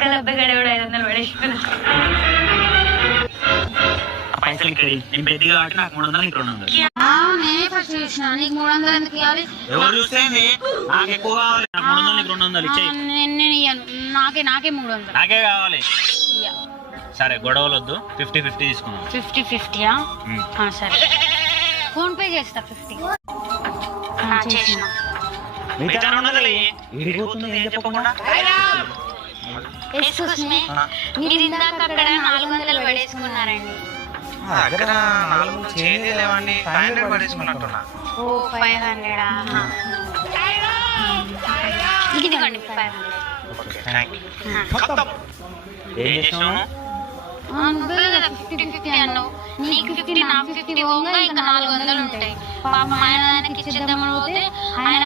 కలబ్బగడ కూడా 500 పడేసుకున్నా. పైసలు ఇక్కడ నేను పెద్ద కాబట్టి నాకు 300 నీకు 200. ఫస్ట్ చూసిన నీకు 300 ఎందుకు ఇవ్వాలి? ఎవరు చూస్తే నాకు ఎక్కువ కావాలి, నాకు 300 నీకు 200 ఇచ్చేయి. నేను ఇయ్యను, నాకే 300 నాకే కావాలి. సరే గొడవలు వద్దు, 50-50 తీసుకున్నాం. 50-50యా? సరే ఫోన్ పే చేస్తా 50. చేసిన ఎక్స్క్యూజ్ మీ, మీరు ఇందాక అక్కడ 400 పడేసుకున్నారండి. దగ్గర 4 చేంజ్ లేవండి, 500 పడేసుకున్నట్టున్నా. ఓ 500. ఇదిగోండి 500. ఏం చేసినావు? 50-50 అన్నావు. నీకు 50 నాకు 50 పోగా ఇంకా 400 ఉంటాయి. పాపం ఆయనకి ఇచ్చేద్దామని పోతే ఆయన